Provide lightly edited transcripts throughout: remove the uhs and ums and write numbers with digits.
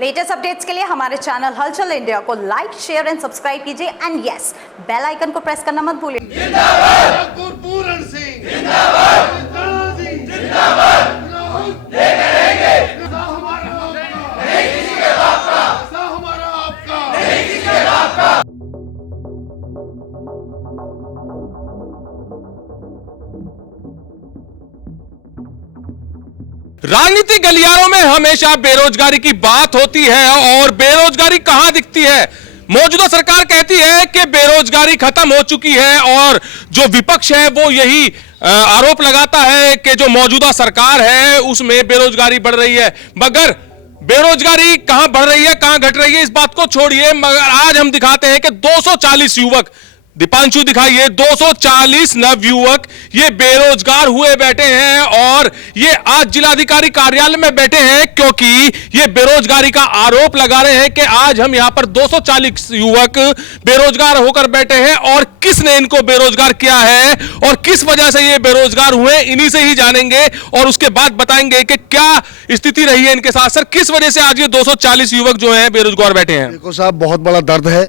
Latest updates के लिए हमारे चैनल हलचल इंडिया को लाइक, शेयर एंड सब्सक्राइब कीजिए एंड यस, बेल आइकन को प्रेस करना मत भूलिए। जिंदाबाद पूरन सिंह, जिंदाबाद जिंदाबाद, लेके रहेंगे ना हमारा आपका, नहीं किसी के बाप का, ना हमारा आपका, नहीं किसी के बाप का। राजनीतिक गलियारों में हमेशा बेरोजगारी की बात होती है और बेरोजगारी कहां दिखती है। मौजूदा सरकार कहती है कि बेरोजगारी खत्म हो चुकी है और जो विपक्ष है वो यही आरोप लगाता है कि जो मौजूदा सरकार है उसमें बेरोजगारी बढ़ रही है। मगर बेरोजगारी कहां बढ़ रही है, कहां घट रही है, इस बात को छोड़िए। मगर आज हम दिखाते हैं कि 240 युवक, दीपांशु दिखाइए, 240 नवयुवक ये बेरोजगार हुए बैठे हैं और ये आज जिलाधिकारी कार्यालय में बैठे हैं क्योंकि ये बेरोजगारी का आरोप लगा रहे हैं कि आज हम यहां पर 240 युवक बेरोजगार होकर बैठे हैं और किसने इनको बेरोजगार किया है और किस वजह से ये बेरोजगार हुए, इन्हीं से ही जानेंगे और उसके बाद बताएंगे कि क्या स्थिति रही है इनके साथ। सर, किस वजह से आज ये 240 युवक जो है बेरोजगार बैठे हैं? देखो साहब, बहुत बड़ा दर्द है।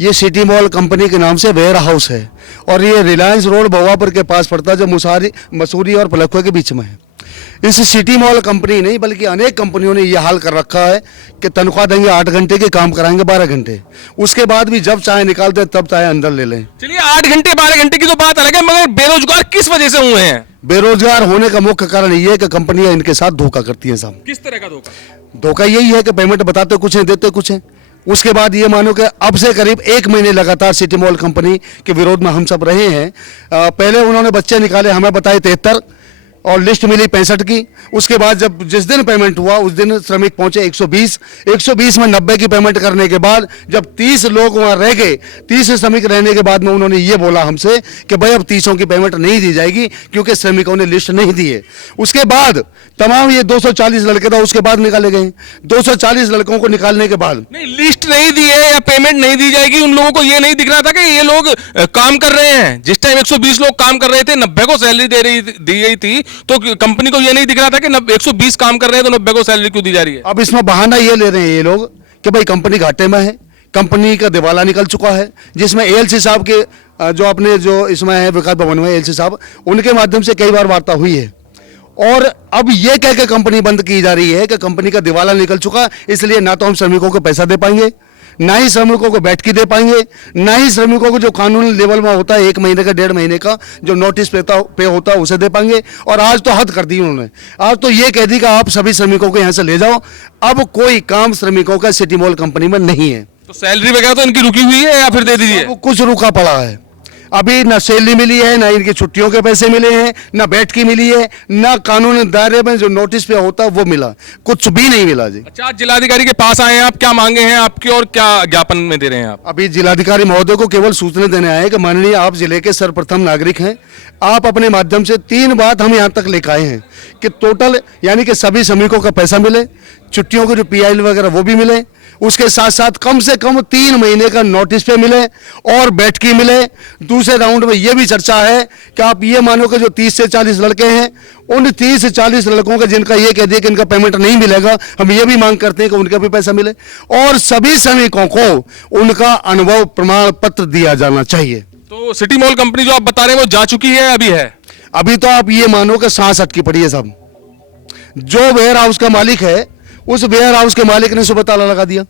ये सिटी मॉल कंपनी के नाम से वेयर हाउस है और ये रिलायंस रोड भवापुर के पास पड़ता है, जो मसूरी और पलखुआ के बीच में है। इस सिटी मॉल कंपनी नहीं बल्कि अनेक कंपनियों ने ये हाल कर रखा है कि तनख्वाह देंगे 8 घंटे के, काम कराएंगे 12 घंटे, उसके बाद भी जब चाहे निकाल दें तब चाहे अंदर ले लें। चलिए, 8 घंटे 12 घंटे की तो बात अलग है, मगर बेरोजगार किस वजह से हुए हैं? बेरोजगार होने का मुख्य कारण ये है कि कंपनियां इनके साथ धोखा करती हैं साहब। किस तरह का धोखा? धोखा यही है कि पेमेंट बताते कुछ है, देते कुछ है। उसके बाद ये मानो कि अब से करीब 1 महीने लगातार सिटी मॉल कंपनी के विरोध में हम सब रहे हैं। पहले उन्होंने बच्चे निकाले, हमें बताए 73 और लिस्ट मिली 65 की। उसके बाद जब जिस दिन पेमेंट हुआ उस दिन श्रमिक पहुंचे 120 में 90 की पेमेंट करने के बाद जब 30 लोग वहां रह गए, 30 श्रमिक रहने के बाद में उन्होंने ये बोला हमसे कि भाई अब 30 की पेमेंट नहीं दी जाएगी क्योंकि श्रमिकों ने लिस्ट नहीं दी है। उसके बाद तमाम ये 240 लड़के था, उसके बाद निकाले गए। 240 लड़कों को निकालने के बाद नहीं, लिस्ट नहीं दी है या पेमेंट नहीं दी जाएगी, उन लोगों को ये नहीं दिख रहा था कि ये लोग काम कर रहे हैं। जिस टाइम 120 लोग काम कर रहे थे, 90 को सैलरी दी गई थी, तो कंपनी को ये नहीं दिख रहा था कि 120 काम कर रहे हैं तो 90 को सैलरी क्यों दी जा रही है? अब इसमें बहाना ये ले रहे हैं ये लोग कि भाई कंपनी घाटे में है, कंपनी का दिवाला निकल चुका है, जिसमें एएलसी साहब के जो अपने जो इसमें है विकास भवन में एएलसी साहब, उनके माध्यम से कई बार वार्ता हुई है और अब ये कह के कंपनी बंद की जा रही है कि कंपनी का दिवाला निकल चुका, इसलिए ना तो हम श्रमिकों को पैसा दे पाएंगे, ना ही श्रमिकों को बैठकी दे पाएंगे, ना ही श्रमिकों को जो कानूनी लेवल में होता है 1 महीने का 1.5 महीने का जो नोटिस पे होता है उसे दे पाएंगे। और आज तो हद कर दी उन्होंने, आज तो ये कह दी कि आप सभी श्रमिकों को यहाँ से ले जाओ। अब कोई काम श्रमिकों का सिटी मॉल कंपनी में नहीं है। तो सैलरी वगैरह तो इनकी रुकी हुई है या फिर दे दीजिए? कुछ रुका पड़ा है, अभी ना सैलरी मिली है, ना इनकी छुट्टियों के पैसे मिले हैं, ना बैठकी मिली है, ना कानूनी दायरे में जो नोटिस पे होता है वो मिला, कुछ भी नहीं मिला जी। अच्छा, आज जिलाधिकारी के पास आए हैं आप, क्या मांगे हैं आपकी और क्या ज्ञापन में दे रहे हैं आप? अभी जिलाधिकारी महोदय को केवल सूचना देने आए कि माननीय आप जिले के सर्वप्रथम नागरिक हैं, आप अपने माध्यम से 3 बात हम यहाँ तक लेकर आए हैं कि टोटल यानी कि सभी श्रमिकों का पैसा मिले, छुट्टियों के जो PIL वगैरह वो भी मिले, उसके साथ साथ कम से कम 3 महीने का नोटिस पे मिले और बैठकी मिले। दूसरे राउंड में ये भी चर्चा है कि आप ये मानो कि जो 30 से 40 लड़के हैं, उन 30 से 40 लड़कों का जिनका ये कह दिया कि इनका पेमेंट नहीं मिलेगा, हम ये भी मांग करते हैं कि उनका भी पैसा मिले और सभी श्रमिकों को उनका अनुभव प्रमाण पत्र दिया जाना चाहिए। तो सिटी मॉल कंपनी जो आप बता रहे हैं वो जा चुकी है, अभी है? अभी तो आप ये मानो कि सांस अटकी पड़ी है साहब। जो वेयर हाउस का मालिक है उस वेयर हाउस के मालिक ने सुबह ताला लगा दिया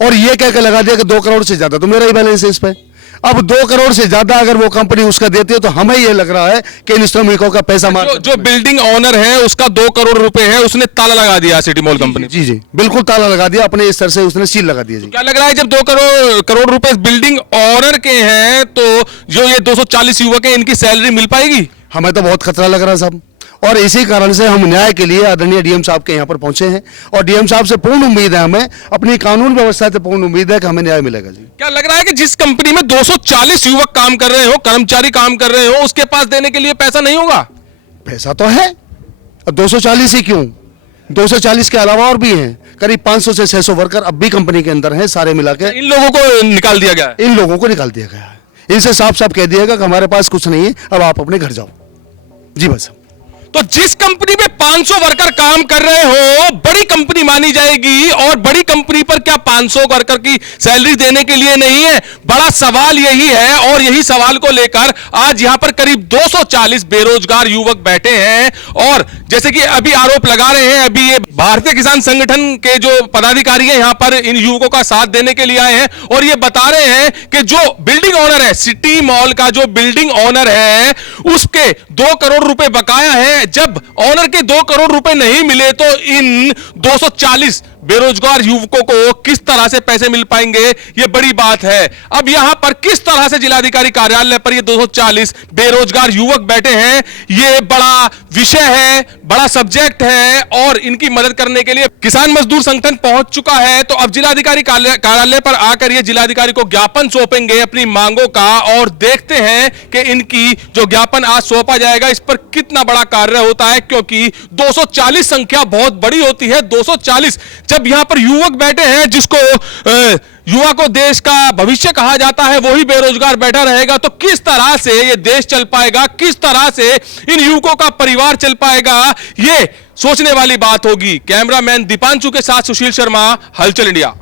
और ये कह के लगा दिया कि 2 करोड़ से ज्यादा तो मेरा ही बैलेंस है इस पे। अब 2 करोड़ से ज्यादा अगर वो कंपनी उसका देती है तो हमें ये लग रहा है कि इन श्रमिकों का पैसा जो बिल्डिंग ओनर है उसका 2 करोड़ रुपए है, उसने ताला लगा दिया सिटी मॉल कंपनी। जी जी बिल्कुल ताला लगा दिया, अपने इस तरह से उसने सील लगा दिया जी। क्या लग रहा है, जब 2 करोड़ रुपए बिल्डिंग ओनर के हैं तो जो ये 240 युवक हैं इनकी सैलरी मिल पाएगी? हमें तो बहुत खतरा लग रहा है साहब और इसी कारण से हम न्याय के लिए आदरणीय डीएम साहब के यहाँ पर पहुंचे हैं और डीएम साहब से पूर्ण उम्मीद है, हमें अपनी कानून व्यवस्था से पूर्ण उम्मीद है कि हमें न्याय मिलेगा जी। क्या लग रहा है कि जिस कंपनी में 240 युवक काम कर रहे हो, कर्मचारी काम कर रहे हो, उसके पास देने के लिए पैसा नहीं होगा? पैसा तो है, 240 ही क्यों, 240 के अलावा और भी हैं, करीब 500 से 600 वर्कर अब भी कंपनी के अंदर हैं, सारे मिला के। इन लोगों को निकाल दिया गया है? इन लोगों को निकाल दिया गया है, इनसे साफ साफ कह दिया गया कि हमारे पास कुछ नहीं है, अब आप अपने घर जाओ जी बस। तो जिस कंपनी में 500 वर्कर काम कर रहे हो, बड़ी कंपनी मानी जाएगी। और बड़ी कंपनी पर क्या 500 वर्कर की सैलरी देने के लिए नहीं है? बड़ा सवाल यही है और यही सवाल को लेकर आज यहां पर करीब 240 बेरोजगार युवक बैठे हैं और जैसे कि अभी आरोप लगा रहे हैं, अभी ये भारतीय किसान संगठन के जो पदाधिकारी हैं यहां पर इन युवकों का साथ देने के लिए आए हैं और ये बता रहे हैं कि जो बिल्डिंग ओनर है, सिटी मॉल का जो बिल्डिंग ओनर है, उसके 2 करोड़ रुपए बकाया है। जब ओनर के 2 करोड़ रुपए नहीं मिले तो इन 240 बेरोजगार युवकों को किस तरह से पैसे मिल पाएंगे, यह बड़ी बात है। अब यहां पर किस तरह से जिलाधिकारी कार्यालय पर ये 240 बेरोजगार युवक बैठे हैं, यह बड़ा विषय है, बड़ा सब्जेक्ट है और इनकी मदद करने के लिए किसान मजदूर संगठन पहुंच चुका है। तो अब जिलाधिकारी कार्यालय पर आकर ये जिलाधिकारी को ज्ञापन सौंपेंगे अपनी मांगों का और देखते हैं कि इनकी जो ज्ञापन आज सौंपा जाएगा इस पर कितना बड़ा कार्य होता है, क्योंकि 240 संख्या बहुत बड़ी होती है। 240 जब यहां पर युवक बैठे हैं जिसको युवा को देश का भविष्य कहा जाता है, वही बेरोजगार बैठा रहेगा तो किस तरह से ये देश चल पाएगा, किस तरह से इन युवकों का परिवार चल पाएगा, ये सोचने वाली बात होगी। कैमरामैन दीपांशु के साथ सुशील शर्मा, हलचल इंडिया।